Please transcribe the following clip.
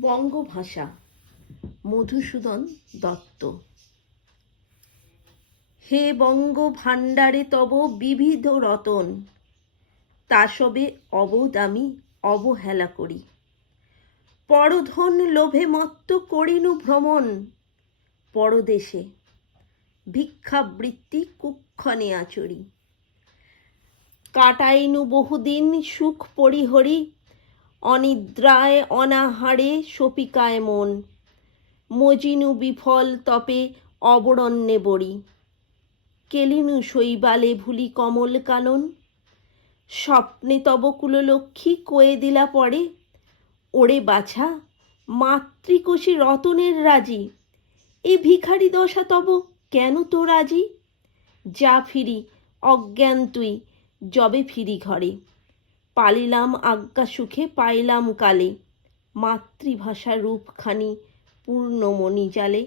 বঙ্গভাষা, মধুসূদন দত্ত। হে বঙ্গ ভাণ্ডারে তব বিবিধ রতন, তা সবে অবোধ আমি অবহেলা করি। পরধন লোভে মত্ত করিনু ভ্রমণ, পরদেশে ভিক্ষাবৃত্তি কুক্ষণে আচরি। কাটাইনু বহুদিন সুখ পরিহরি অনিদ্রায় অনাহারে সপিকায় মন। মজিনু বিফল তপে অবরণ্যে বড়ি। কেলিনু শৈবালে ভুলি কমল কানন। স্বপ্নে তব কুললক্ষ্মী কয়ে দিলা পরে। ওরে বাছা, মাতৃকোষী রতনের রাজি। এ ভিখারি দশা তব কেন তো রাজি? যা ফিরি, অজ্ঞান তুই, যবে ফিরি ঘরে। পালিলাম আজ্ঞা সুখে পাইলাম কালে। মাতৃভাষা রূপখানি পূর্ণমণি জালে।